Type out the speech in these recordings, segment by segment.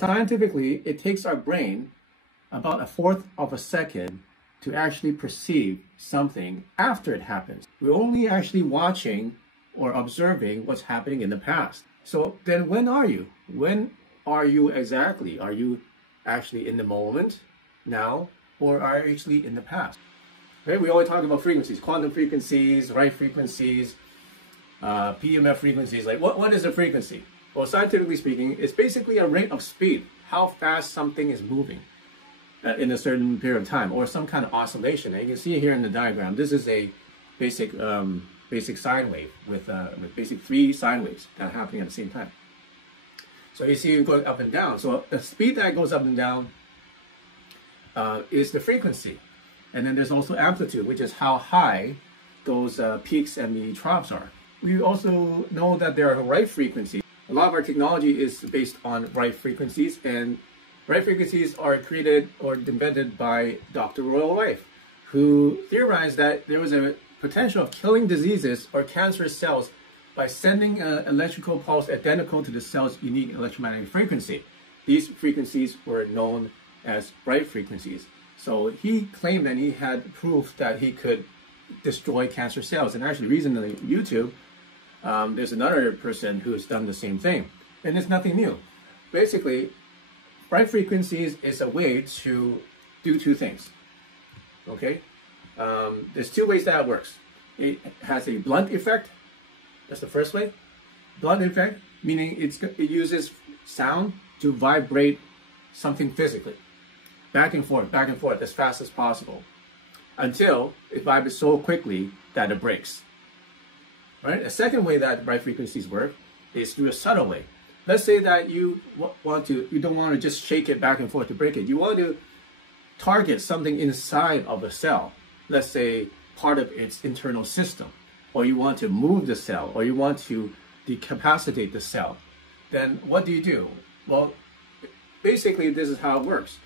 Scientifically, it takes our brain about 1/4 of a second to actually perceive something after it happens. We're only actually watching or observing what's happening in the past. So then when are you? When are you exactly? Are you actually in the moment now, or are you actually in the past? Okay, we always talk about frequencies, quantum frequencies, Rife frequencies, PEMF frequencies. Like what is a frequency? Well, scientifically speaking, it's basically a rate of speed, how fast something is moving in a certain period of time, or some kind of oscillation. And you can see here in the diagram, this is a basic sine wave with basic 3 sine waves that are happening at the same time. So you see it going up and down. So the speed that goes up and down is the frequency. And then there's also amplitude, which is how high those peaks and the troughs are. We also know that there are Rife frequencies. A lot of our technology is based on Rife frequencies, and Rife frequencies are created or invented by Dr. Royal Rife, who theorized that there was a potential of killing diseases or cancerous cells by sending an electrical pulse identical to the cell's unique electromagnetic frequency. These frequencies were known as Rife frequencies. So he claimed that he had proof that he could destroy cancer cells. And actually, recently on YouTube, there's another person who's done the same thing. And it's nothing new. Basically, Rife frequencies is a way to do 2 things. Okay? There's 2 ways that it works. It has a blunt effect. That's the first way. Blunt effect, meaning it uses sound to vibrate something physically. Back and forth, as fast as possible, until it vibrates so quickly that it breaks. Right? A second way that Rife frequencies work is through a subtle way. Let's say that you don't want to just shake it back and forth to break it. You want to target something inside of a cell. Let's say part of its internal system, or you want to move the cell, or you want to decapacitate the cell. Then what do? Well, basically this is how it works.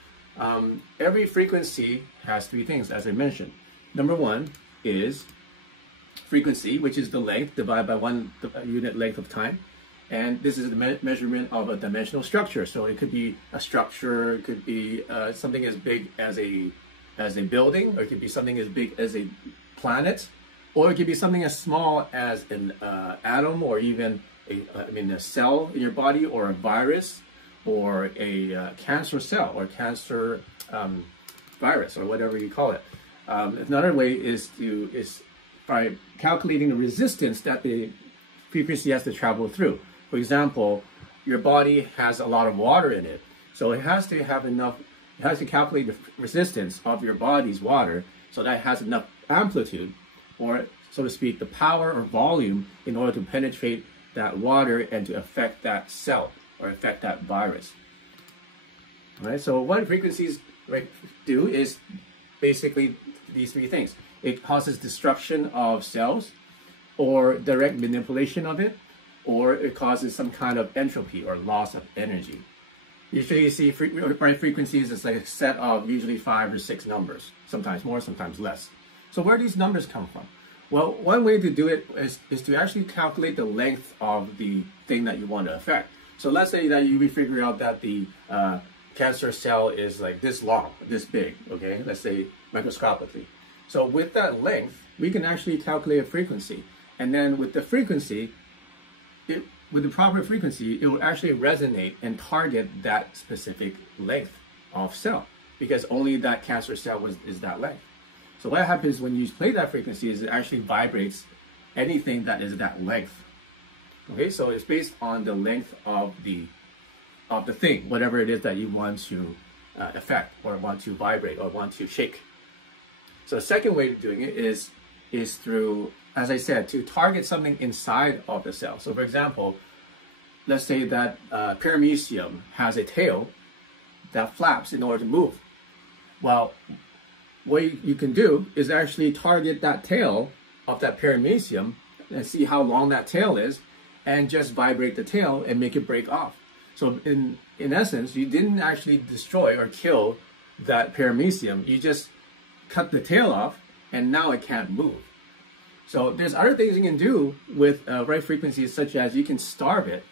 Every frequency has 3 things, as I mentioned. Number 1 is frequency, which is the length divided by 1 unit length of time. And this is the measurement of a dimensional structure. So it could be a structure, it could be something as big as a building, or it could be something as big as a planet, or it could be something as small as an atom, or even a cell in your body, or a virus, or a cancer cell, or cancer virus, or whatever you call it. Another way is by calculating the resistance that the frequency has to travel through. For example, your body has a lot of water in it, so it has to have enough. It has to calculate the resistance of your body's water so that it has enough amplitude, or so to speak, the power or volume in order to penetrate that water and to affect that cell or affect that virus. All right, so what frequencies do is basically these 3 things. It causes destruction of cells, or direct manipulation of it, or it causes some kind of entropy or loss of energy. Usually you see Rife frequencies is like a set of usually 5 or 6 numbers, sometimes more, sometimes less. So where do these numbers come from? Well, one way to do it is to actually calculate the length of the thing that you want to affect. So let's say that you figure out that the cancer cell is like this long, this big, okay? Let's say microscopically. So with that length, we can actually calculate a frequency. And then with the frequency, with the proper frequency, it will actually resonate and target that specific length of cell, because only that cancer cell is that length. So what happens when you play that frequency is it actually vibrates anything that is that length. Okay, so it's based on the length of the thing, whatever it is that you want to affect, or want to vibrate, or want to shake. So the second way of doing it is through, as I said, to target something inside of the cell. So for example, let's say that paramecium has a tail that flaps in order to move. Well, what you can do is actually target that tail of that paramecium and see how long that tail is, and just vibrate the tail and make it break off. So in essence, you didn't actually destroy or kill that paramecium. You just cut the tail off, and now it can't move. So there's other things you can do with Rife frequencies, such as you can starve it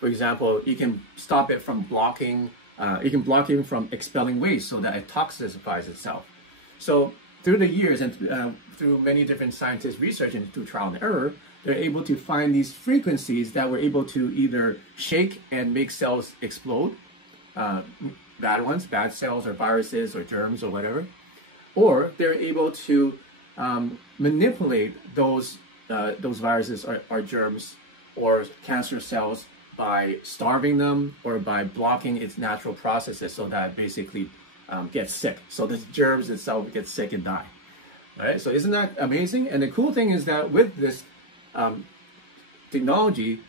For example, you can stop it from blocking, you can block it from expelling waste so that it toxifies itself. So through the years and through many different scientists' research and through trial and error, they're able to find these frequencies that were able to either shake and make cells explode, bad ones, bad cells or viruses or germs or whatever, or they're able to manipulate those viruses or germs or cancer cells by starving them or by blocking its natural processes so that it basically gets sick. So the germs itself get sick and die. All right, so isn't that amazing? And the cool thing is that with this technology,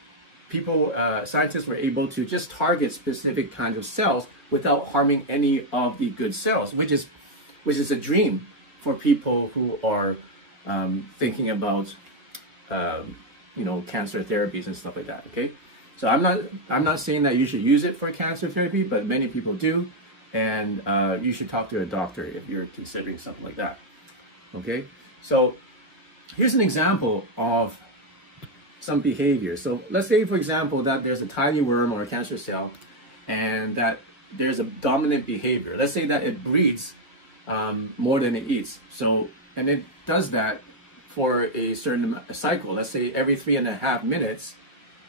scientists were able to just target specific kinds of cells without harming any of the good cells, which is a dream for people who are thinking about cancer therapies and stuff like that. Okay, so I'm not saying that you should use it for cancer therapy, but many people do, and you should talk to a doctor if you're considering something like that. Okay, so here's an example of some behavior. So let's say, for example, that there's a tiny worm or a cancer cell, and that there's a dominant behavior. Let's say that it breeds more than it eats. So, and it does that for a certain cycle. Let's say every 3.5 minutes,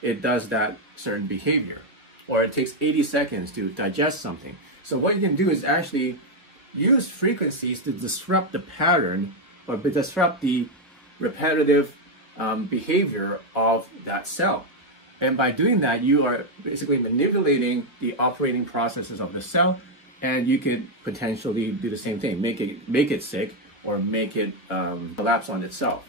it does that certain behavior, or it takes 80 seconds to digest something. So what you can do is actually use frequencies to disrupt the pattern or disrupt the repetitive behavior of that cell. And by doing that, you are basically manipulating the operating processes of the cell, and you could potentially do the same thing, make it sick or make it collapse on itself.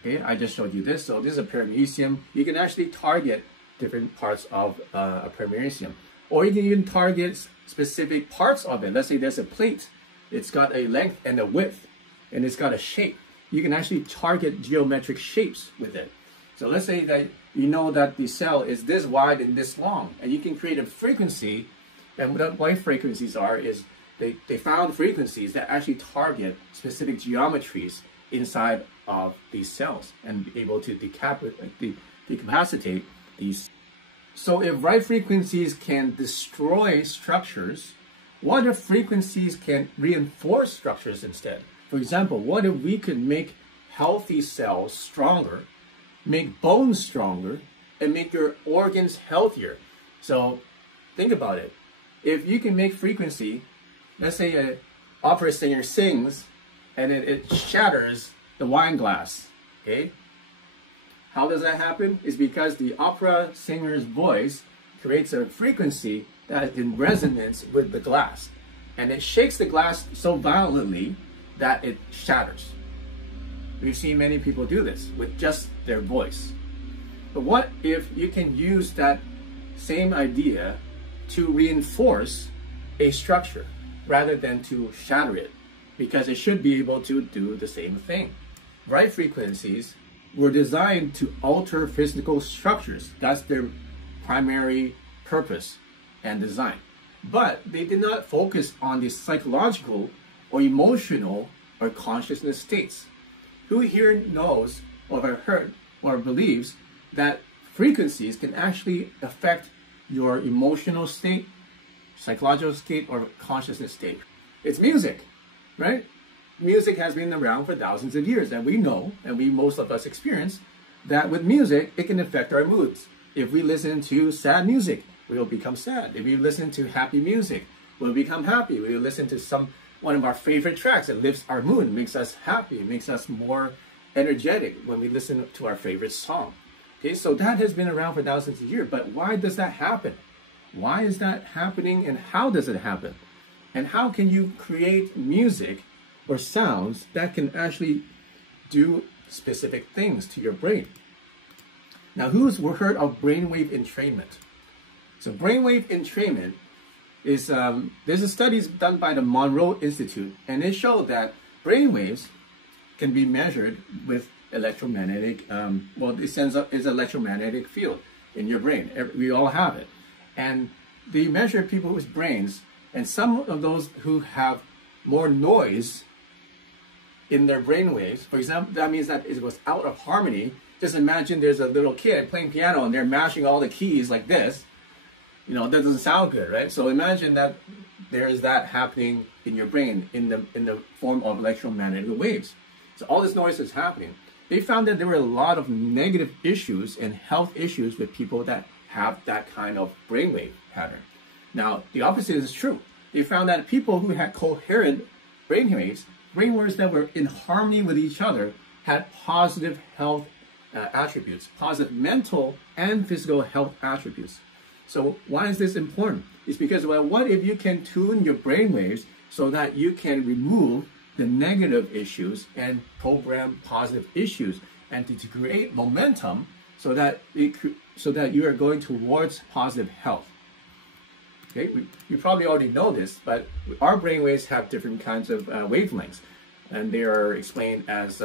Okay, I just showed you this. So this is a paramecium. You can actually target different parts of a paramecium, or you can even target specific parts of it. Let's say there's a plate. It's got a length and a width, and it's got a shape. You can actually target geometric shapes with it. So let's say that you know that the cell is this wide and this long, and you can create a frequency. And what wide frequencies are is they found frequencies that actually target specific geometries inside of these cells and be able to decapacitate these. So if Rife frequencies can destroy structures, what if frequencies can reinforce structures instead? For example, what if we could make healthy cells stronger, make bones stronger, and make your organs healthier? So think about it. If you can make frequency, let's say an opera singer sings and it shatters the wine glass, okay? How does that happen? It's because the opera singer's voice creates a frequency that is in resonance with the glass, and it shakes the glass so violently that it shatters. We've seen many people do this with just their voice. But what if you can use that same idea to reinforce a structure rather than to shatter it? Because it should be able to do the same thing. Rife frequencies were designed to alter physical structures. That's their primary purpose and design. But they did not focus on the psychological or emotional or consciousness states. Who here knows or have heard or believes that frequencies can actually affect your emotional state, psychological state, or consciousness state? It's music, right? Music has been around for thousands of years, and we know, and most of us experience, that with music, it can affect our moods. If we listen to sad music, we will become sad. If we listen to happy music, we'll become happy. We will listen to one of our favorite tracks that lifts our mood, makes us happy, makes us more energetic when we listen to our favorite song. Okay, so that has been around for thousands of years, but why does that happen? Why is that happening, and how does it happen? And how can you create music or sounds that can actually do specific things to your brain? Now, who's heard of brainwave entrainment? So brainwave entrainment is, there's a studies done by the Monroe Institute, and it showed that brainwaves can be measured with electromagnetic, it's electromagnetic field in your brain. We all have it. And they measure people's brains, and some of those who have more noise in their brain waves, for example, that means that it was out of harmony. Just imagine there's a little kid playing piano and they're mashing all the keys like this. You know, that doesn't sound good, right? So imagine that there is that happening in your brain in the form of electromagnetic waves. So all this noise is happening. They found that there were a lot of negative issues and health issues with people that have that kind of brainwave pattern. Now, the opposite is true. They found that people who had coherent brainwaves that were in harmony with each other, had positive health attributes, positive mental and physical health attributes. So why is this important? It's because, well, what if you can tune your brainwaves so that you can remove the negative issues and program positive issues, and to create momentum so that you are going towards positive health. Okay, you probably already know this, but our brainwaves have different kinds of wavelengths, and they are explained as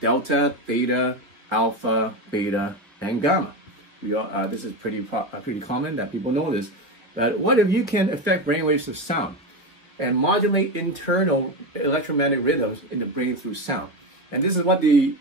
delta, theta, alpha, beta, and gamma. This is pretty common that people know this. But what if you can affect brainwaves of sound and modulate internal electromagnetic rhythms in the brain through sound? And this is what the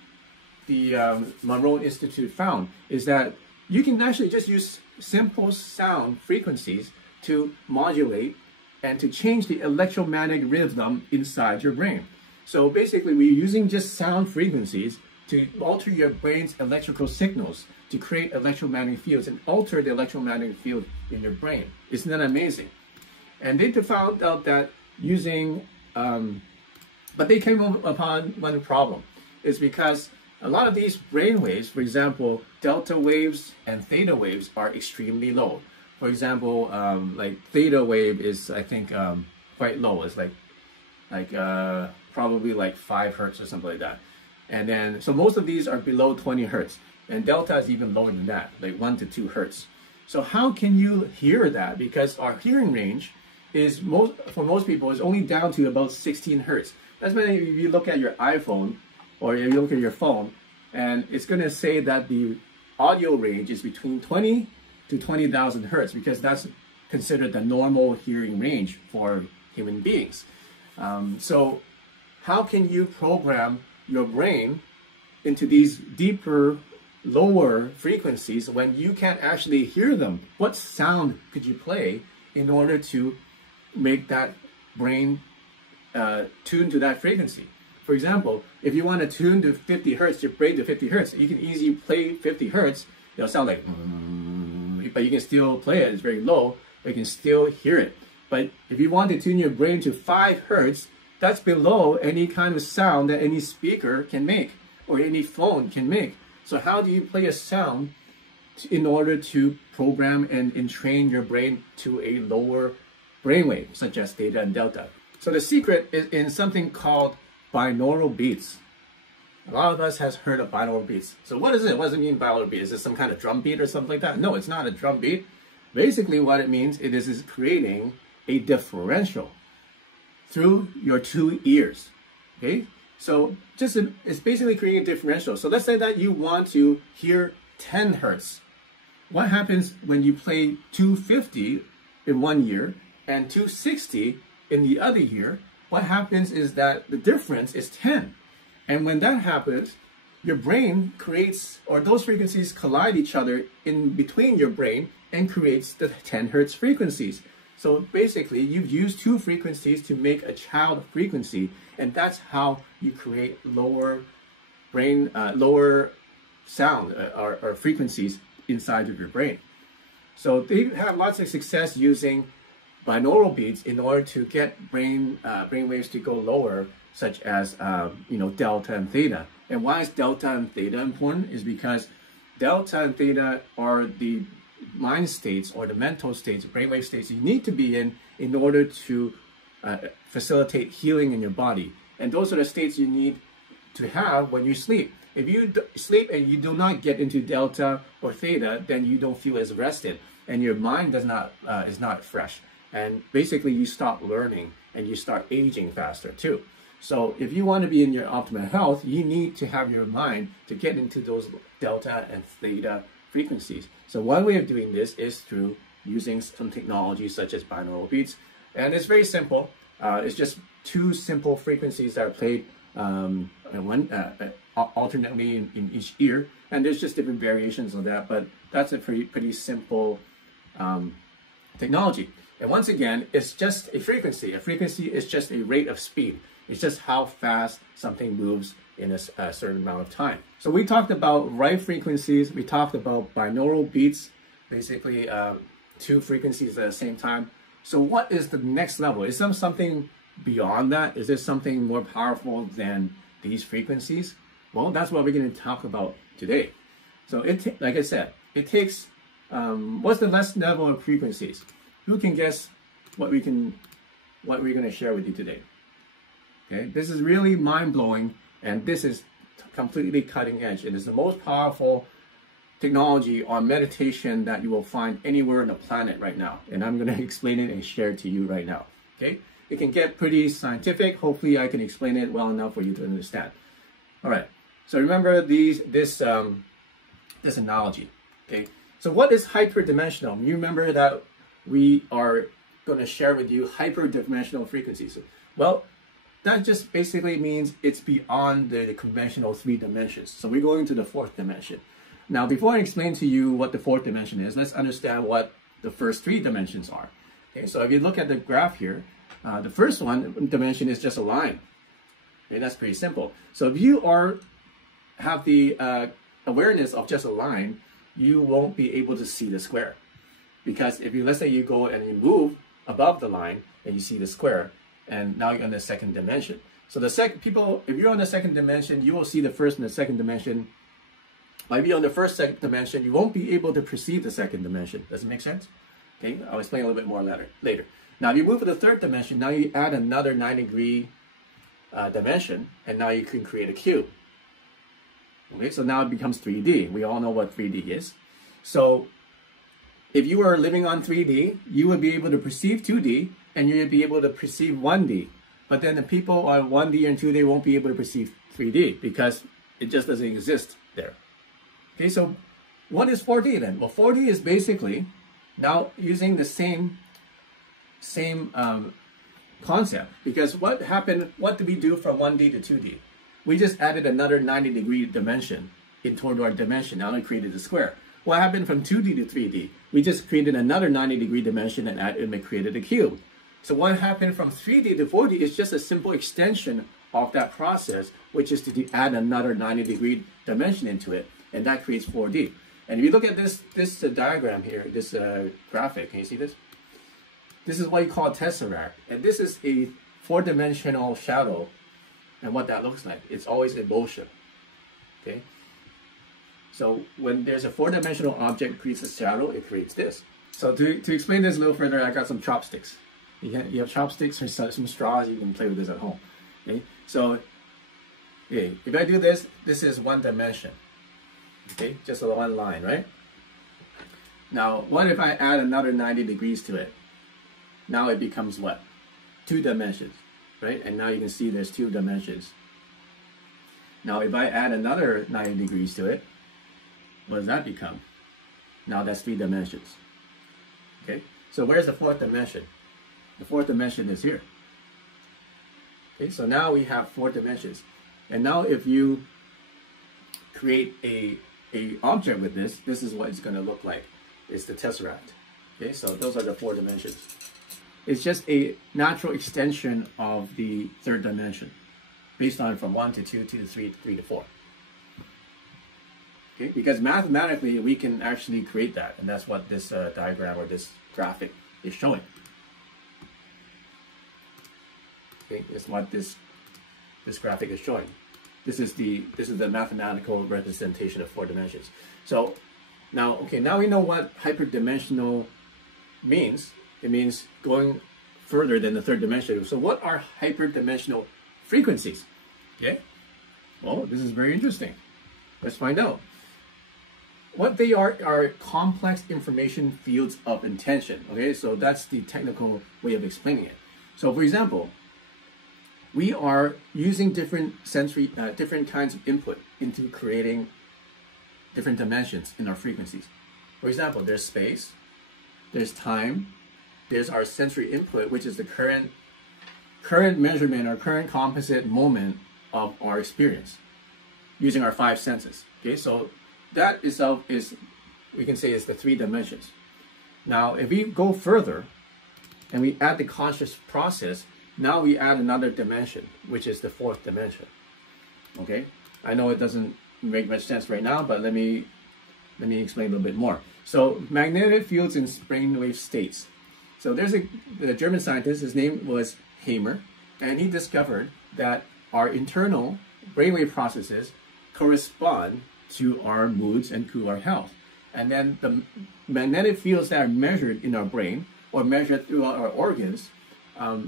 Monroe Institute found, is that you can actually just use simple sound frequencies to modulate and to change the electromagnetic rhythm inside your brain. So basically, we're using just sound frequencies to alter your brain's electrical signals to create electromagnetic fields and alter the electromagnetic field in your brain. Isn't that amazing? And they found out that using, but they came upon one problem. It's because a lot of these brain waves, for example, delta waves and theta waves, are extremely low. For example, like theta wave is, I think, quite low. It's like probably like 5 hertz or something like that. And then, so most of these are below 20 hertz. And delta is even lower than that, like 1 to 2 hertz. So how can you hear that? Because our hearing range is, for most people, is only down to about 16 hertz. That's when if you look at your iPhone or if you look at your phone, and it's going to say that the audio range is between 20 to 20,000 hertz, because that's considered the normal hearing range for human beings. So how can you program your brain into these deeper, lower frequencies when you can't actually hear them? What sound could you play in order to make that brain tune to that frequency? For example, if you want to tune to 50 hertz, your brain to 50 hertz, you can easily play 50 hertz. It'll sound like, but you can still play it. It's very low, but you can still hear it. But if you want to tune your brain to 5 hertz, that's below any kind of sound that any speaker can make or any phone can make. So how do you play a sound in order to program and entrain your brain to a lower brainwave, such as theta and delta? So the secret is in something called binaural beats. A lot of us has heard of binaural beats. So what is it? What does it mean, binaural beat? Is it some kind of drum beat or something like that? No, it's not a drum beat. Basically what it means, it is creating a differential through your 2 ears. Okay? So it's basically creating a differential. So let's say that you want to hear 10 hertz. What happens when you play 250 in one ear and 260 in the other ear? What happens is that the difference is 10. And when that happens, your brain creates, or those frequencies collide each other in between your brain and creates the 10 hertz frequencies. So basically, you've used 2 frequencies to make a child frequency, and that's how you create lower brain, lower sound or frequencies inside of your brain. So they have lots of success using binaural beats in order to get brain waves to go lower, such as delta and theta. And why is delta and theta important? Is because delta and theta are the mind states or the mental states, brainwave states you need to be in order to facilitate healing in your body. And those are the states you need to have when you sleep. If you sleep and you do not get into delta or theta, then you don't feel as rested, and your mind is not fresh. And basically, you stop learning and you start aging faster too. So if you want to be in your optimal health, you need to have your mind to get into those delta and theta frequencies. So one way of doing this is through using some technology such as binaural beats. And it's very simple. It's just 2 simple frequencies that are played and one alternately in each ear, and there's just different variations of that, but that's a pretty simple technology. And once again, it's just a frequency. A frequency is just a rate of speed. It's just how fast something moves in a certain amount of time. So we talked about Rife frequencies. We talked about binaural beats, basically 2 frequencies at the same time. So what is the next level? Is there something beyond that? Is there something more powerful than these frequencies? Well, that's what we're going to talk about today. So like I said, it takes, what's the next level of frequencies? Who can guess what we're going to share with you today? Okay, this is really mind-blowing, and this is completely cutting edge. It is the most powerful technology on meditation that you will find anywhere on the planet right now. And I'm going to explain it and share it to you right now. Okay, it can get pretty scientific. Hopefully I can explain it well enough for you to understand. All right, so remember this analogy. Okay, so what is hyperdimensional? You remember that we are going to share with you hyperdimensional frequencies. Well, that just basically means it's beyond the conventional 3 dimensions. So we're going to the 4th dimension. Now, before I explain to you what the 4th dimension is, let's understand what the first 3 dimensions are. Okay, so if you look at the graph here, the first dimension is just a line. Okay, that's pretty simple. So if you have the awareness of just a line, you won't be able to see the square. Because if let's say you go and you move above the line and you see the square, and now you're on the 2nd dimension. So if you're on the 2nd dimension, you will see the 1st and the 2nd dimension. If you're on the 1st dimension, you won't be able to perceive the 2nd dimension. Does it make sense? Okay, I'll explain a little bit more later. Now, if you move to the 3rd dimension, now you add another 90-degree dimension, and now you can create a cube. Okay, so now it becomes 3D. We all know what 3D is. So if you were living on 3D, you would be able to perceive 2D, and you would be able to perceive 1D. But then the people on 1D and 2D won't be able to perceive 3D because it just doesn't exist there. Okay, so what is 4D then? Well, 4D is basically now using the same concept, because what did we do from 1D to 2D? We just added another 90-degree dimension toward our dimension. Now we created the square. What happened from 2D to 3D? We just created another 90-degree dimension and we created a cube. So what happened from 3D to 4D is just a simple extension of that process, which is to add another 90-degree dimension into it, and that creates 4D. And if you look at this diagram here, this graphic, can you see this? This is what you call a tesseract, and this is a 4-dimensional shadow, and what that looks like. It's always in motion. Okay. So when there's a 4-dimensional object creates a shadow, it creates this. So to explain this a little further, I got some chopsticks. You have chopsticks or some straws, you can play with this at home. Okay? So okay, if I do this, this is 1 dimension. Okay, just a 1 line, right? Now, what if I add another 90 degrees to it? Now it becomes what? 2 dimensions, right? And now you can see there's 2 dimensions. Now, if I add another 90 degrees to it, what does that become? Now that's 3 dimensions. Okay, so where's the 4th dimension? The 4th dimension is here. Okay, so now we have 4 dimensions. And now if you create a object with this, this is what it's going to look like. It's the tesseract. Okay, so those are the 4 dimensions. It's just a natural extension of the 3rd dimension, based on from 1 to 2, 2 to 3, 3 to 4. Okay, because mathematically we can actually create that, and that's what this diagram or this graphic is showing. Okay, it's what this graphic is showing. This is the mathematical representation of 4 dimensions. So now, okay, now we know what hyperdimensional means. It means going further than the 3rd dimension. So what are hyperdimensional frequencies? Okay, well, this is very interesting. Let's find out. What they are complex information fields of intention. Okay, so that's the technical way of explaining it. So for example, we are using different kinds of input into creating different dimensions in our frequencies. For example, there's space, there's time, there's our sensory input, which is the current measurement or current composite moment of our experience using our five senses. Okay, so that itself is, we can say, is the three dimensions. Now, if we go further and we add the conscious process, now we add another dimension, which is the fourth dimension. Okay, I know it doesn't make much sense right now, but let me explain a little bit more. So magnetic fields in brainwave states. So there's the German scientist, his name was Hamer, and he discovered that our internal brainwave processes correspond to our moods and to our health. And then the magnetic fields that are measured in our brain or measured throughout our organs,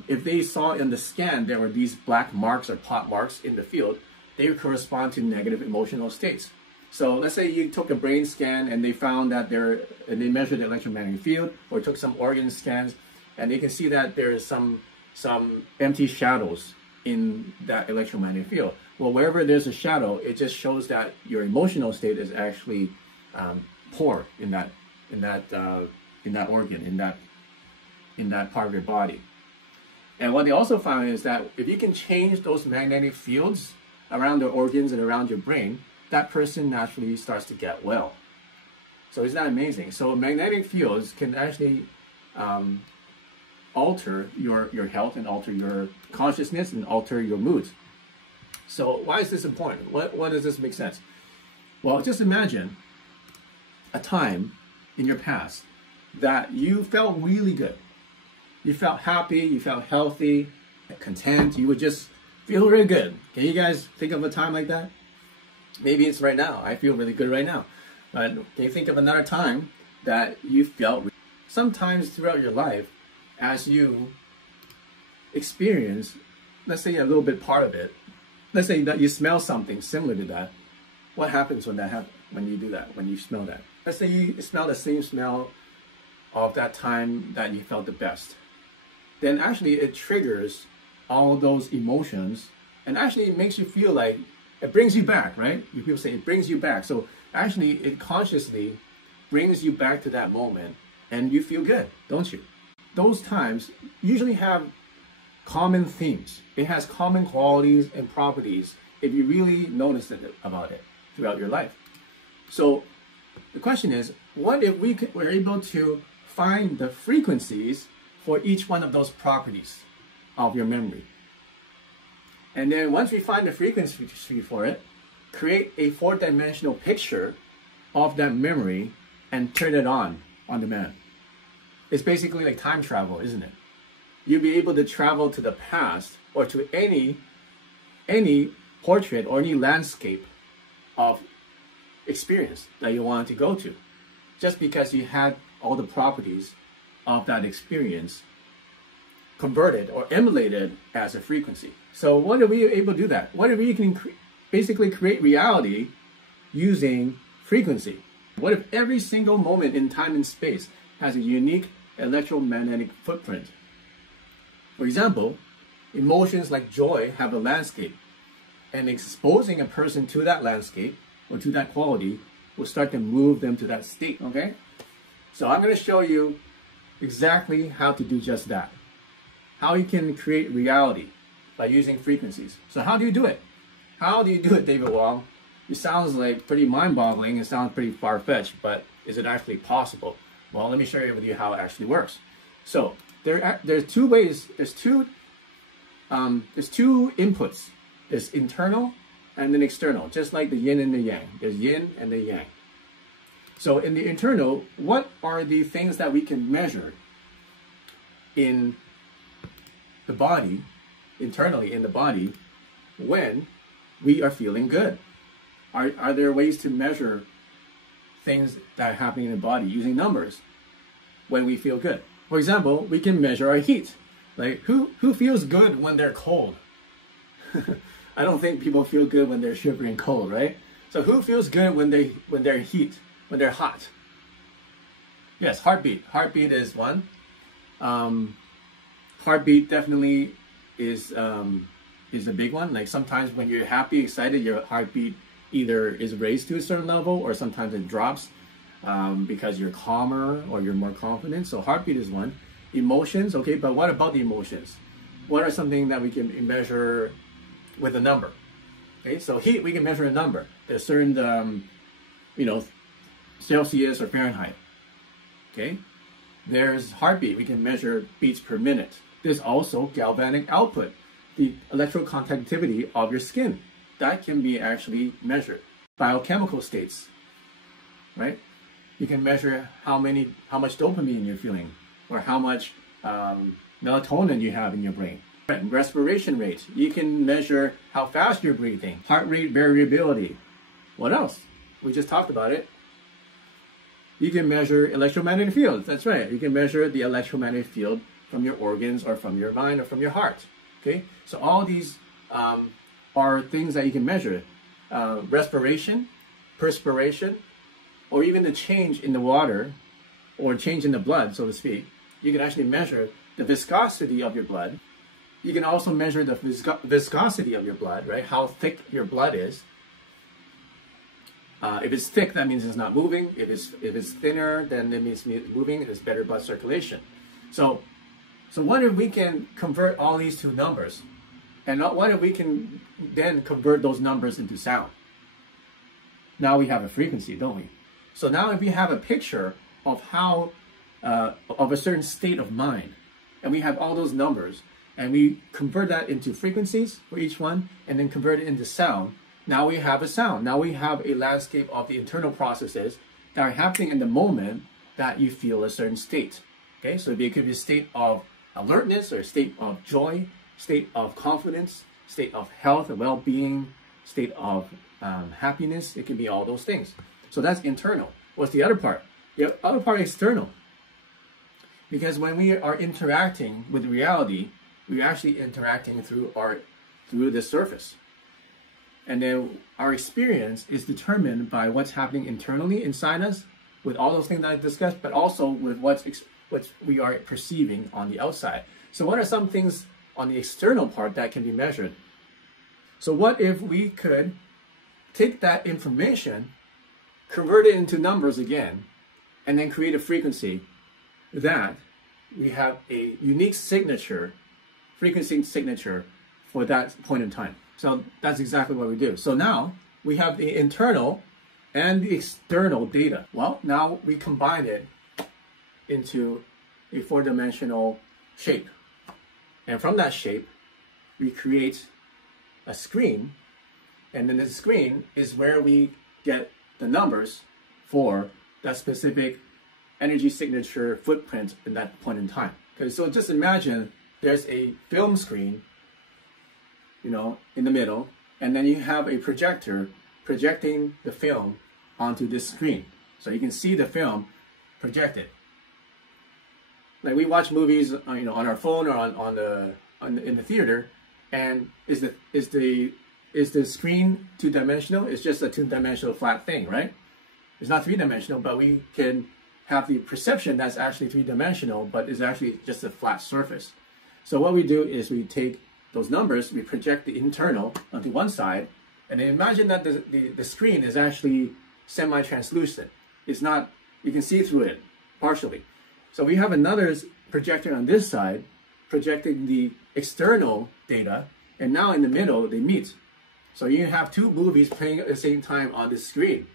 if they saw in the scan there were these black marks or pot marks in the field, they would correspond to negative emotional states. So let's say you took a brain scan and they found that they measured the electromagnetic field, or took some organ scans, and they can see that there is some empty shadows in that electromagnetic field. Well, wherever there's a shadow, it just shows that your emotional state is actually poor in that organ, in that part of your body. And what they also found is that if you can change those magnetic fields around the organs and around your brain, that person naturally starts to get well. So isn't that amazing? So magnetic fields can actually alter your health and alter your consciousness and alter your moods. So why is this important? What does this make sense? Well, just imagine a time in your past that you felt really good. You felt happy, you felt healthy, content, you would just feel really good. Can you guys think of a time like that? Maybe it's right now. I feel really good right now. But can you think of another time that you felt? Sometimes throughout your life, as you experience, let's say a little bit part of it, let's say that you smell something similar to that. What happens when that happens? When you do that, when you smell that? Let's say you smell the same smell of that time that you felt the best. Then actually it triggers all those emotions, and actually it makes you feel like it brings you back, right? People say it brings you back. So actually it consciously brings you back to that moment and you feel good, don't you? Those times usually have common themes. It has common qualities and properties if you really notice about it throughout your life. So the question is, what if we were able to find the frequencies for each one of those properties of your memory? And then once we find the frequency for it, create a four-dimensional picture of that memory and turn it on demand. It's basically like time travel, isn't it? You'll be able to travel to the past or to any portrait or any landscape of experience that you want to go to, just because you had all the properties of that experience converted or emulated as a frequency. So what if we are able to do that? What if we can basically create reality using frequency? What if every single moment in time and space has a unique electromagnetic footprint? For example, emotions like joy have a landscape, and exposing a person to that landscape or to that quality will start to move them to that state, okay? So I'm going to show you exactly how to do just that. How you can create reality by using frequencies. So how do you do it? How do you do it, David Wong? It sounds like pretty mind-boggling. It sounds pretty far-fetched, but is it actually possible? Well, let me share with you how it actually works. So there's two ways. There's two inputs. There's internal and then external, just like the yin and the yang. There's yin and the yang. So in the internal, what are the things that we can measure in the body, internally in the body, when we are feeling good? Are there ways to measure things that are happening in the body using numbers when we feel good? For example, we can measure our heat. Like who feels good when they're cold? I don't think people feel good when they're shivering cold, right? So who feels good when they're hot? Yes, heartbeat. Heartbeat is one. Heartbeat definitely is a big one. Like sometimes when you're happy, excited, your heartbeat either is raised to a certain level or sometimes it drops because you're calmer or you're more confident. So heartbeat is one. Emotions, okay, but what about the emotions? What are something that we can measure with a number? Okay, so heat, we can measure a number. There's certain, you know, Celsius or Fahrenheit. Okay, there's heartbeat. We can measure beats per minute. There's also galvanic output, the electroconductivity of your skin. That can be actually measured. Biochemical states, right? You can measure how much dopamine you're feeling, or how much melatonin you have in your brain. Respiration rate. You can measure how fast you're breathing. Heart rate variability. What else? We just talked about it. You can measure electromagnetic fields. That's right. You can measure the electromagnetic field from your organs or from your mind or from your heart. Okay? So all these are things that you can measure. Respiration, perspiration, or even the change in the water or change in the blood, so to speak. You can actually measure the viscosity of your blood. You can also measure the viscosity of your blood, right? How thick your blood is. If it's thick, that means it's not moving. If it's thinner, then it means it's moving. It's better blood circulation. So what if we can convert all these to numbers? And what if we can then convert those numbers into sound? Now we have a frequency, don't we? So now if we have a picture of how, of a certain state of mind, and we have all those numbers, and we convert that into frequencies for each one, and then convert it into sound, now we have a sound. Now we have a landscape of the internal processes that are happening in the moment that you feel a certain state. Okay, so it could be a state of alertness, or a state of joy, state of confidence, state of health and well-being, state of happiness. It can be all those things. So that's internal. What's the other part? The other part is external. Because when we are interacting with reality, we're actually interacting through the surface. And then our experience is determined by what's happening internally inside us, with all those things that I discussed, but also with what we are perceiving on the outside. So what are some things on the external part that can be measured? So what if we could take that information, convert it into numbers again, and then create a frequency that we have a unique signature, frequency signature for that point in time. So that's exactly what we do. So now we have the internal and the external data. Well, now we combine it into a four-dimensional shape. And from that shape, we create a screen. And then the screen is where we get the numbers for that specific energy signature footprint in that point in time. Okay, so just imagine there's a film screen, you know, in the middle, and then you have a projector projecting the film onto this screen. So you can see the film projected. Like we watch movies, you know, on our phone or in the theater, and is the screen two-dimensional? It's just a two-dimensional flat thing, right? It's not three-dimensional, but we can have the perception that's actually three-dimensional, but is actually just a flat surface. So what we do is we take those numbers, we project the internal onto one side, and then imagine that the screen is actually semi-translucent. It's not, you can see through it partially. So we have another projector on this side, projecting the external data, and now in the middle, they meet. So you have two movies playing at the same time on this screen.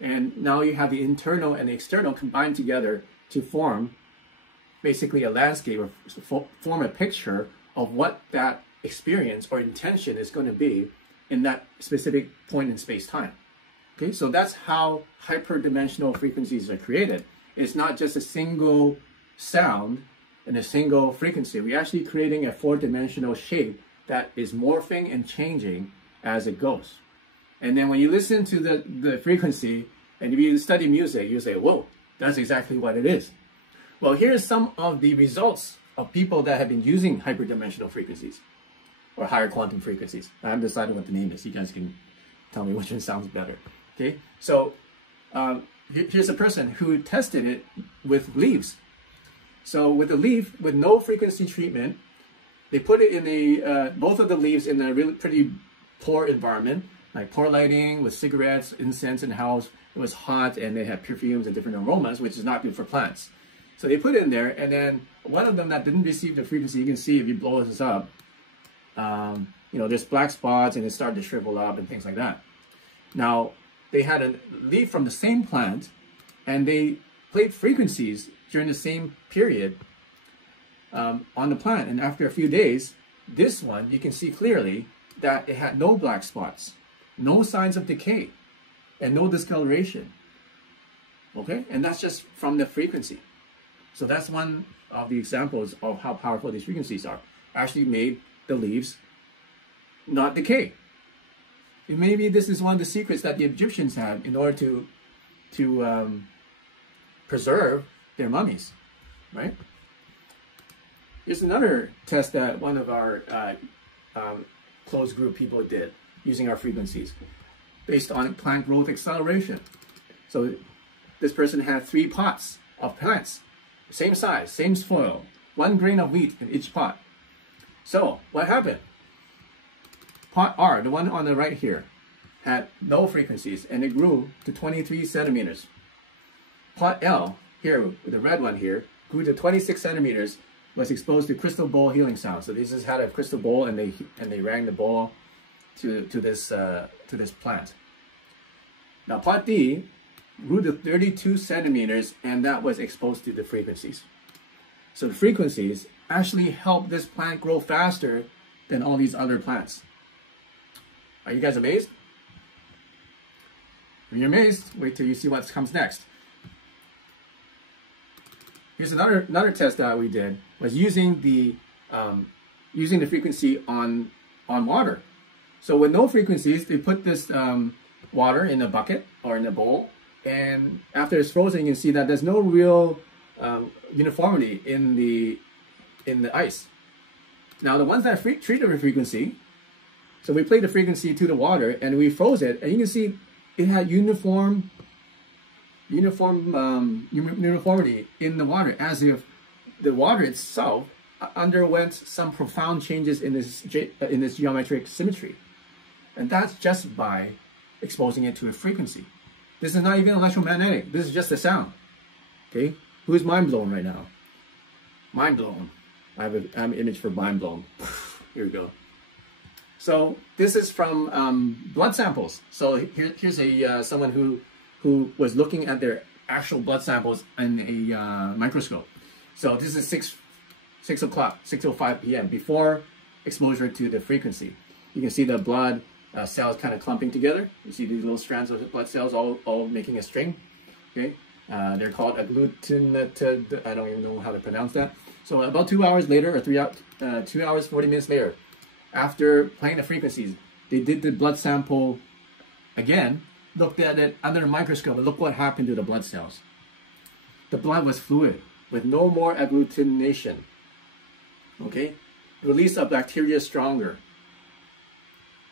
And now you have the internal and the external combined together to form basically a landscape, or form a picture of what that experience or intention is going to be in that specific point in space-time. Okay, so that's how hyperdimensional frequencies are created. It's not just a single sound and a single frequency. We're actually creating a four-dimensional shape that is morphing and changing as it goes. And then when you listen to the frequency, and if you study music, you say, whoa, that's exactly what it is. Well, here's some of the results of people that have been using hyperdimensional frequencies or higher quantum frequencies. I haven't decided what the name is. You guys can tell me which one sounds better. Okay, so here's a person who tested it with leaves. So with a leaf with no frequency treatment, they put it in both of the leaves in a really pretty poor environment, like poor lighting with cigarettes, incense in the house. It was hot and they had perfumes and different aromas, which is not good for plants. So they put it in there, and then one of them that didn't receive the frequency, you can see if you blow this up, you know, there's black spots and it started to shrivel up and things like that. Now, they had a leaf from the same plant and they played frequencies during the same period on the plant. And after a few days, this one, you can see clearly that it had no black spots, no signs of decay, and no discoloration. Okay, and that's just from the frequency. So that's one of the examples of how powerful these frequencies are. Actually made the leaves not decay. And maybe this is one of the secrets that the Egyptians had in order to preserve their mummies, right? Here's another test that one of our closed group people did using our frequencies based on plant growth acceleration. So this person had 3 pots of plants, same size, same soil, 1 grain of wheat in each pot. So what happened? Pot R, the one on the right here, had no frequencies and it grew to 23 centimeters. Pot L, here with the red one here, grew to 26 centimeters, was exposed to crystal bowl healing sound. So they just had a crystal bowl and they rang the bowl to this plant. Now pot D grew to 32 centimeters and that was exposed to the frequencies. So the frequencies actually help this plant grow faster than all these other plants. Are you guys amazed? When you're amazed, wait till you see what comes next. Here's another test that we did, was using the frequency on water. So with no frequencies, they put this water in a bucket or in a bowl, and after it's frozen, you can see that there's no real uniformity in the ice. Now the ones that treated with frequency, so we played the frequency to the water and we froze it, and you can see it had uniformity in the water, as if the water itself underwent some profound changes in this geometric symmetry, and that's just by exposing it to a frequency. This is not even electromagnetic. This is just a sound. Okay, who's mind blown right now? Mind blown. I have an image for mind blown. Here we go. So this is from blood samples. So here's someone who was looking at their actual blood samples in a microscope. So this is 6:05 p.m. before exposure to the frequency. You can see the blood cells kind of clumping together. You see these little strands of blood cells all making a string. Okay, they're called agglutinated. I don't even know how to pronounce that. So about 2 hours later, or 2 hours 40 minutes later, after playing the frequencies, they did the blood sample again, looked at it under a microscope, and look what happened to the blood cells. The blood was fluid with no more agglutination. Okay, the release of bacteria is stronger.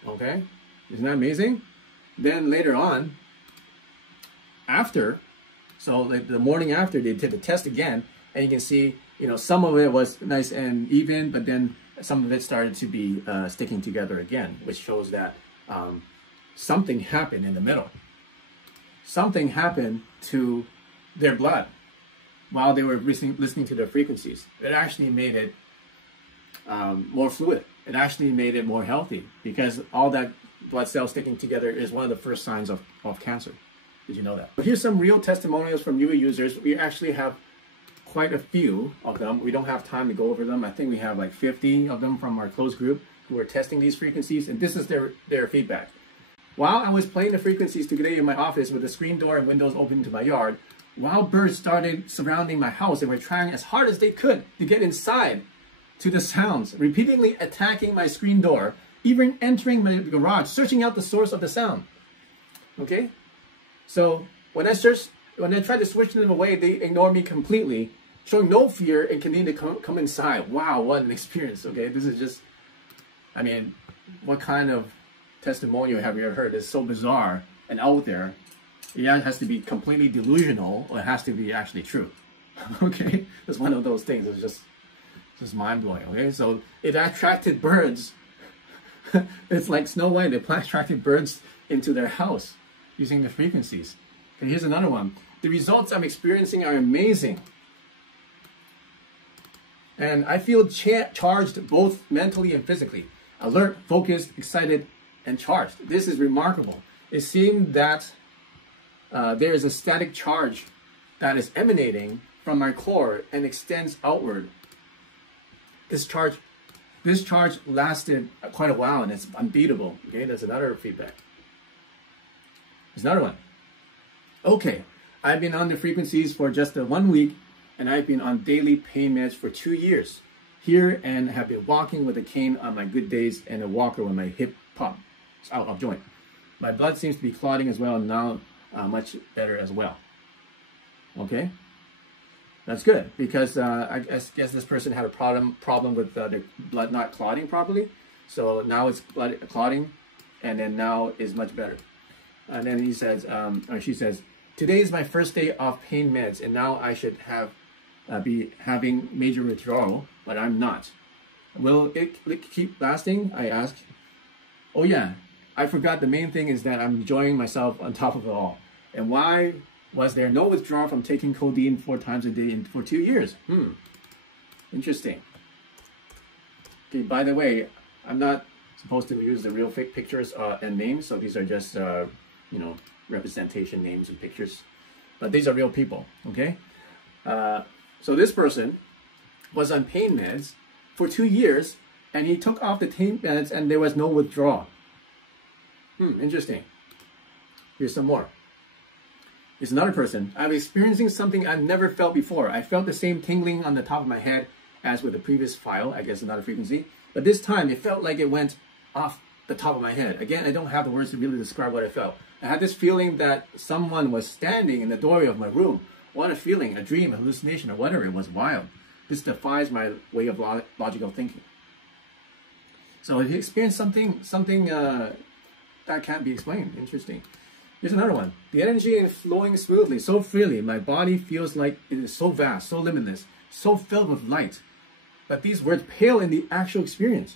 Okay, isn't that amazing? Then later on, so like the morning after, they did the test again, and you can see, you know, some of it was nice and even, but then some of it started to be sticking together again, which shows that something happened in the middle. Something happened to their blood while they were listening to their frequencies. It actually made it more fluid. It actually made it more healthy, because all that blood cells sticking together is one of the first signs of cancer. Did you know that? But here's some real testimonials from UA users. We actually have quite a few of them. We don't have time to go over them. I think we have like 50 of them from our closed group who are testing these frequencies, and this is their feedback. While I was playing the frequencies today in my office with the screen door and windows open to my yard, wild birds started surrounding my house and were trying as hard as they could to get inside to the sounds, repeatedly attacking my screen door, even entering my garage, searching out the source of the sound. Okay? So when I tried to switch them away, they ignored me completely, showing no fear and continued to come inside. Wow, what an experience. Okay, this is just, I mean, what kind of testimonial have you ever heard? It's so bizarre and out there. It has to be completely delusional, or it has to be actually true. Okay, it's one of those things. It's just mind-blowing. Okay, so it attracted birds. It's like Snow White. They attracted birds into their house using the frequencies. And here's another one. The results I'm experiencing are amazing, and I feel charged both mentally and physically. alert, focused, excited, and charged. This is remarkable. It seemed that there is a static charge that is emanating from my core and extends outward. This charge lasted quite a while, and it's unbeatable. Okay, that's another feedback. There's another one. Okay, I've been on the frequencies for just 1 week, and I've been on daily pain meds for 2 years. Here, and have been walking with a cane on my good days and a walker when my hip pop out of joint. My blood seems to be clotting as well, and now much better as well. Okay, that's good, because I guess this person had a problem with the blood not clotting properly. So now it's blood clotting, and then now is much better. And then he says, or she says, today is my first day off pain meds, and now I should be having major withdrawal, but I'm not. Will it keep lasting? I asked. Oh yeah, I forgot the main thing is that I'm enjoying myself on top of it all. And why was there no withdrawal from taking codeine 4 times a day for 2 years? Interesting. Okay, by the way, I'm not supposed to use the real fake pictures and names, so these are just, you know, representation names and pictures. But these are real people, okay? So this person was on pain meds for 2 years, and he took off the pain meds and there was no withdrawal. Interesting. Here's some more. Here's another person. I'm experiencing something I've never felt before. I felt the same tingling on the top of my head as with the previous file, I guess another frequency. But this time it felt like it went off the top of my head. Again, I don't have the words to really describe what I felt. I had this feeling that someone was standing in the doorway of my room. What a feeling, a dream, a hallucination, or whatever. It was wild. This defies my way of logical thinking. So he experienced something that can't be explained. Interesting. Here's another one. The energy is flowing smoothly, so freely. My body feels like it is so vast, so limitless, so filled with light. But these words pale in the actual experience.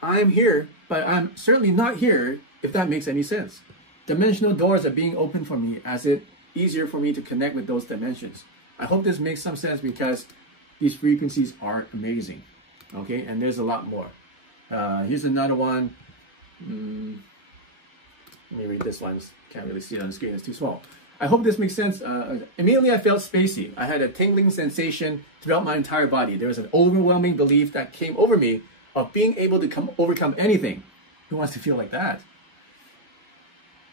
I'm here, but I'm certainly not here, if that makes any sense. Dimensional doors are being opened for me as it easier for me to connect with those dimensions. I hope this makes some sense, because these frequencies are amazing. Okay, and there's a lot more. Here's another one. Let me read this one. Can't really see it on the screen, it's too small. I hope this makes sense. Immediately I felt spacey. I had a tingling sensation throughout my entire body. There was an overwhelming belief that came over me of being able to overcome anything. Who wants to feel like that?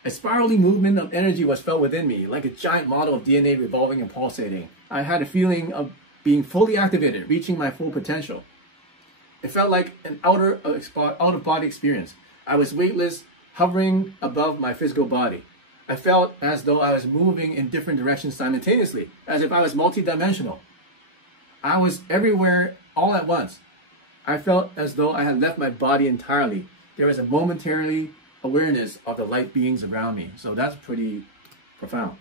A spiraling movement of energy was felt within me, like a giant model of DNA revolving and pulsating. I had a feeling of being fully activated, reaching my full potential. It felt like an out-of-body experience. I was weightless, hovering above my physical body. I felt as though I was moving in different directions simultaneously, as if I was multidimensional. I was everywhere all at once. I felt as though I had left my body entirely. There was a momentary awareness of the light beings around me. So that's pretty profound,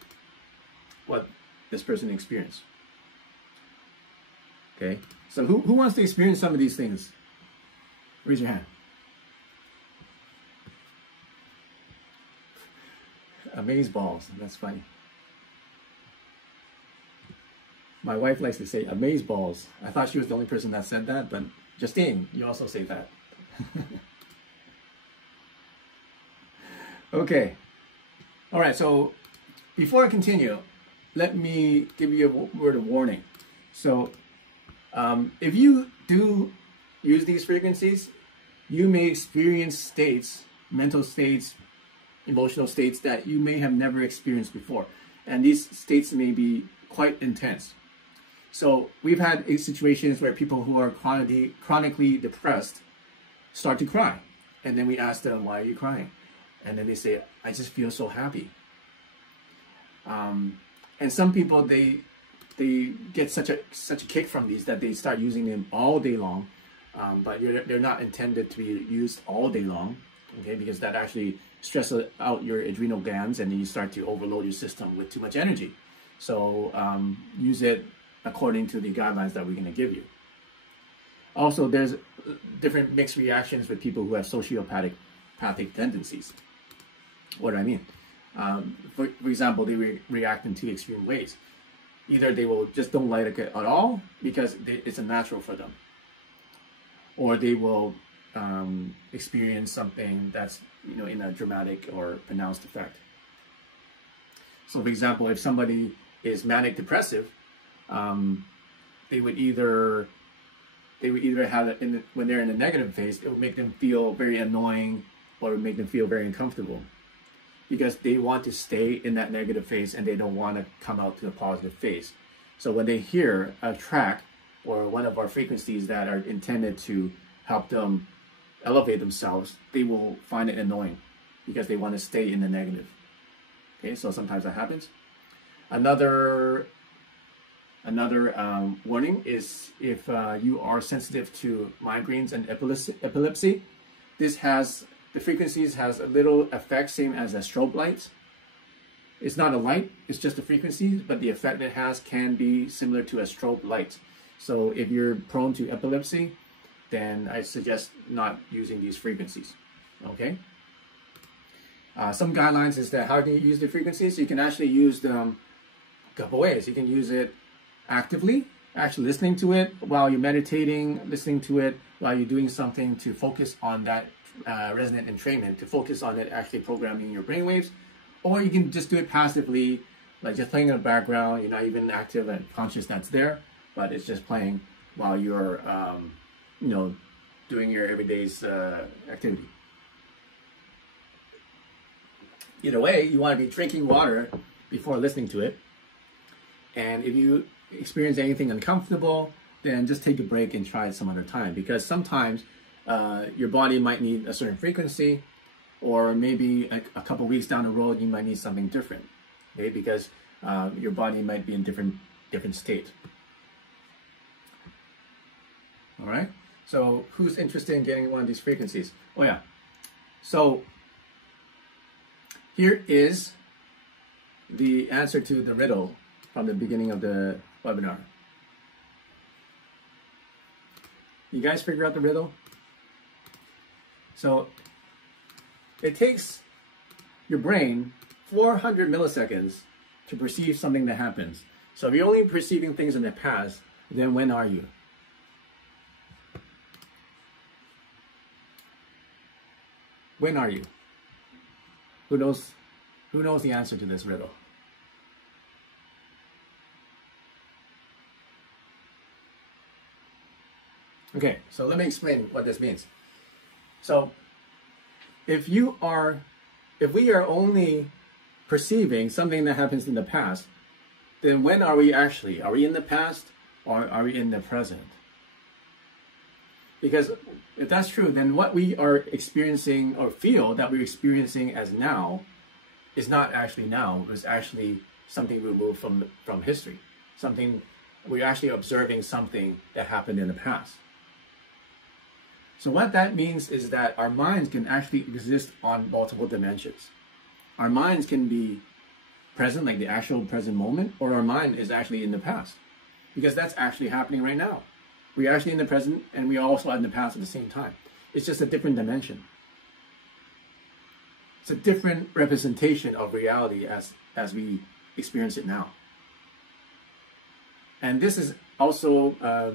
what this person experienced. Okay, so who wants to experience some of these things? Raise your hand. Amazeballs, that's funny. My wife likes to say amazeballs. I thought she was the only person that said that, but Justine, you also say that. Okay. All right, so before I continue, let me give you a word of warning. So if you do use these frequencies, you may experience states, mental states, emotional states that you may have never experienced before. And these states may be quite intense. So we've had situations where people who are chronically depressed start to cry. And then we ask them, why are you crying? And then they say, I just feel so happy. And some people, they get such a kick from these that they start using them all day long. But they're not intended to be used all day long, okay? Because that actually stresses out your adrenal glands, and then you start to overload your system with too much energy. So use it according to the guidelines that we're going to give you. Also, there's different mixed reactions with people who have sociopathic tendencies. What do I mean? For example, they react in 2 extreme ways. Either they will just don't like it at all because it's a natural for them, or they will experience something that's, you know, in a dramatic or pronounced effect. So for example, if somebody is manic depressive, they would either have it when they're in a negative phase, it would make them feel very annoying, or it would make them feel very uncomfortable, because they want to stay in that negative phase and they don't want to come out to a positive phase. So when they hear a track or one of our frequencies that are intended to help them elevate themselves, they will find it annoying because they want to stay in the negative. Okay, so sometimes that happens. Another warning is if you are sensitive to migraines and epilepsy, the frequencies has a little effect, same as a strobe light. It's not a light, it's just a frequency, but the effect it has can be similar to a strobe light. So if you're prone to epilepsy, then I suggest not using these frequencies, okay? Some guidelines is that how do you use the frequencies? You can actually use them a couple ways. You can use it actively, actually listening to it while you're meditating, listening to it while you're doing something to focus on that resonant entrainment, to focus on it actually programming your brainwaves. Or you can just do it passively, like just playing in the background. You're not even active and conscious that's there, but it's just playing while you're, you know, doing your everyday's activity. Either way, you want to be drinking water before listening to it. And if you experience anything uncomfortable, then just take a break and try it some other time, because sometimes your body might need a certain frequency, or maybe a couple weeks down the road you might need something different, okay? Because your body might be in different state. All right, so who's interested in getting one of these frequencies? Oh yeah, so here is the answer to the riddle from the beginning of the webinar. You guys figure out the riddle? So it takes your brain 400 milliseconds to perceive something that happens. So if you're only perceiving things in the past, then when are you? When are you? Who knows the answer to this riddle? Okay, so let me explain what this means. So if we are only perceiving something that happens in the past, then when are we actually? Are we in the past or are we in the present? Because if that's true, then what we are experiencing or feel that we're experiencing as now is not actually now. It's actually something removed from history. Something, we're actually observing something that happened in the past. So what that means is that our minds can actually exist on multiple dimensions. Our minds can be present, like the actual present moment, or our mind is actually in the past, because that's actually happening right now. We're actually in the present and we are also in the past at the same time. It's just a different dimension. It's a different representation of reality as we experience it now. And this is also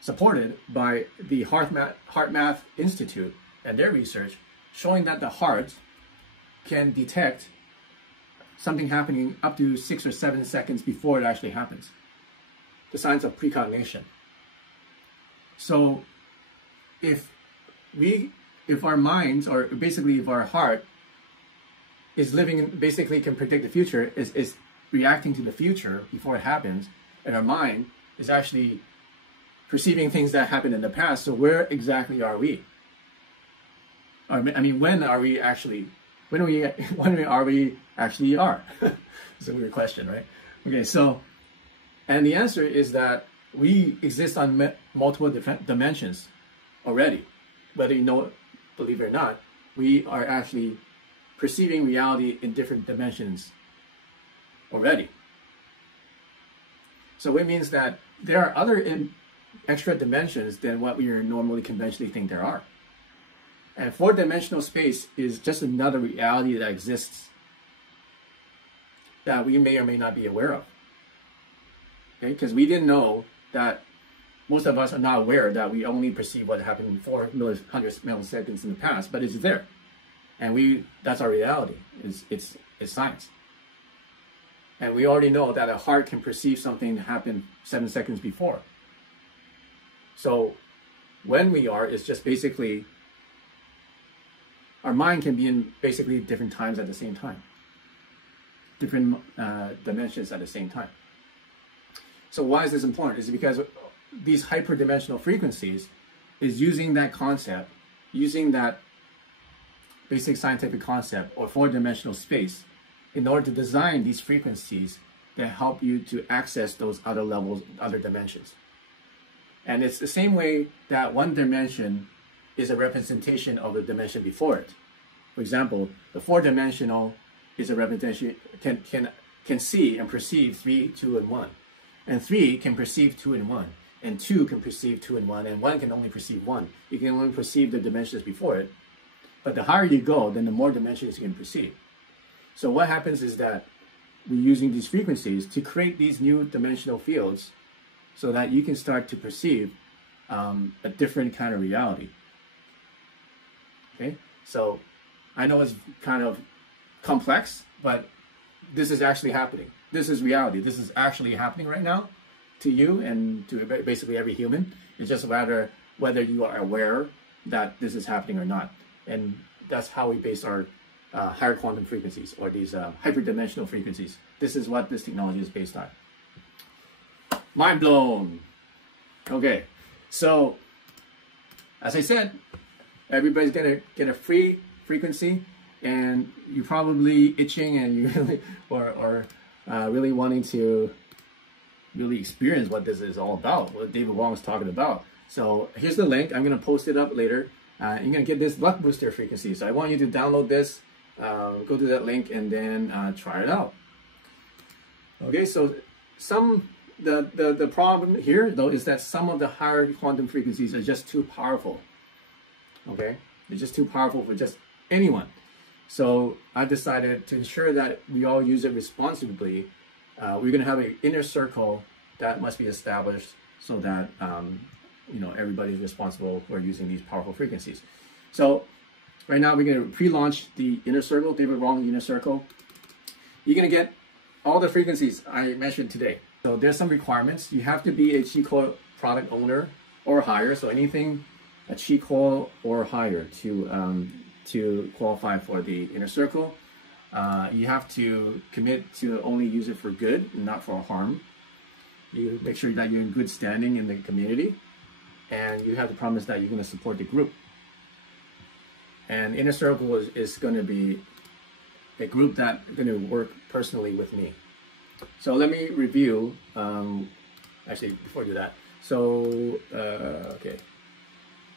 supported by the HeartMath Institute and their research, showing that the heart can detect something happening up to 6 or 7 seconds before it actually happens. The signs of precognition. So if our minds, or basically if our heart is living, basically can predict the future, is reacting to the future before it happens, and our mind is actually perceiving things that happened in the past, so where exactly are we? I mean, when are we actually are? It's a weird question, right? Okay, so, and the answer is that we exist on multiple different dimensions already. Whether you know it, believe it or not, we are actually perceiving reality in different dimensions already. So it means that there are other extra dimensions than what we normally conventionally think there are. And four-dimensional space is just another reality that exists that we may or may not be aware of. Okay, because we didn't know that most of us are not aware that we only perceive what happened in 400 milliseconds in the past, but it's there. And that's our reality. It's science. And we already know that a heart can perceive something that happened 7 seconds before. So when we are, it's just basically, our mind can be in basically different times at the same time. Different dimensions at the same time. So why is this important? Is it because these hyperdimensional frequencies is using that concept, using that basic scientific concept or four-dimensional space in order to design these frequencies that help you to access those other levels, other dimensions. And it's the same way that one dimension is a representation of the dimension before it. For example, the four-dimensional is a representation, can see and perceive 3, 2, and 1. And 3 can perceive 2 and 1. And 2 can perceive 2 and 1. And 1 can only perceive 1. You can only perceive the dimensions before it. But the higher you go, then the more dimensions you can perceive. So what happens is that we're using these frequencies to create these new dimensional fields so that you can start to perceive a different kind of reality. Okay, so I know it's kind of complex, but this is actually happening. This is reality. This is actually happening right now to you and to basically every human. It's just a matter whether you are aware that this is happening or not. And that's how we base our higher quantum frequencies, or these hyperdimensional frequencies. This is what this technology is based on. Mind blown. Okay, so as I said, everybody's gonna get a free frequency, and you're probably itching and you really or really wanting to really experience what this is all about, what David Wong is talking about. So here's the link. I'm gonna post it up later. You're gonna get this luck booster frequency. So I want you to download this, go to that link, and then try it out. Okay, so the problem here though is that some of the higher quantum frequencies are just too powerful. Okay, they're just too powerful for just anyone. So I decided to ensure that we all use it responsibly. We're gonna have an inner circle that must be established so that you know, everybody's responsible for using these powerful frequencies. So right now we're going to pre-launch the inner circle, David Wong inner circle. You're going to get all the frequencies I mentioned today. So there's some requirements. You have to be a Chi Coil product owner or higher. So anything a Chi Coil or higher to qualify for the inner circle. You have to commit to only use it for good, not for harm. You make sure that you're in good standing in the community. And you have to promise that you're going to support the group. And Inner Circle is going to be a group that's going to work personally with me. So let me review, actually before I do that. So, okay.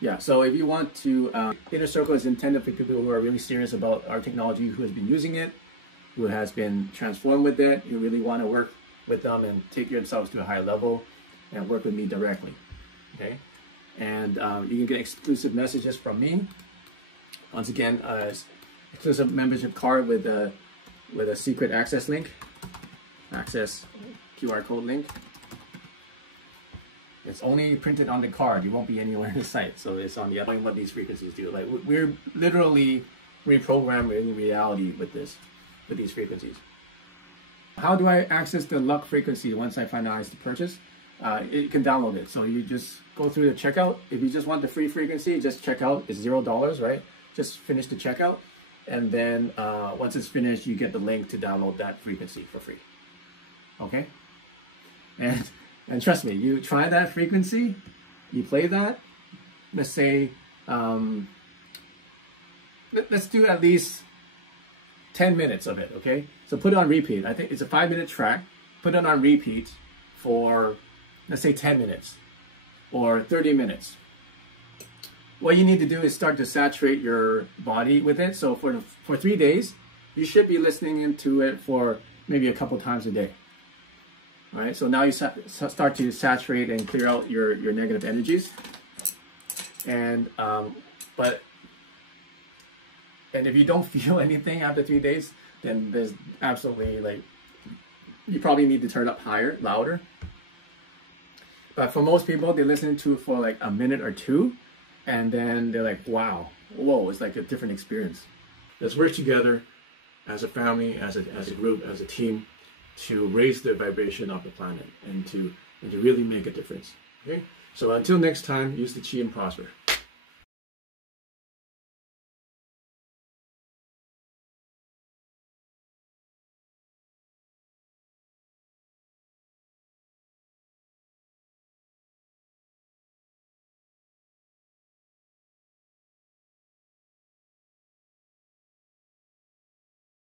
Yeah, so if you want to, Inner Circle is intended for people who are really serious about our technology, who has been using it, who has been transformed with it, you really want to work with them and take yourselves to a higher level and work with me directly, okay? And you can get exclusive messages from me. Once again, exclusive membership card with a secret access link, access QR code link. It's only printed on the card. You won't be anywhere in the site. So it's on the what these frequencies do. Like we're literally reprogramming reality with these frequencies. How do I access the luck frequency once I finalize the purchase? You can download it. So you just go through the checkout. If you just want the free frequency, just check out. It's $0, right? Just finish the checkout. And then once it's finished, you get the link to download that frequency for free. Okay? And trust me, you try that frequency, you play that, let's say, let's do at least 10 minutes of it, okay? So put it on repeat. I think it's a 5-minute track. Put it on repeat for, let's say, 10 minutes or 30 minutes. What you need to do is start to saturate your body with it. So for 3 days, you should be listening into it for maybe a couple times a day. All right, so now you start to saturate and clear out your negative energies. And if you don't feel anything after 3 days, then there's absolutely, like, you probably need to turn up higher, louder. But for most people, they listen to it for like a minute or two, and then they're like, wow, whoa, it's like a different experience. Let's work together as a family, as a group, as a team, to raise the vibration of the planet and to really make a difference. Okay? So until next time, use the chi and prosper.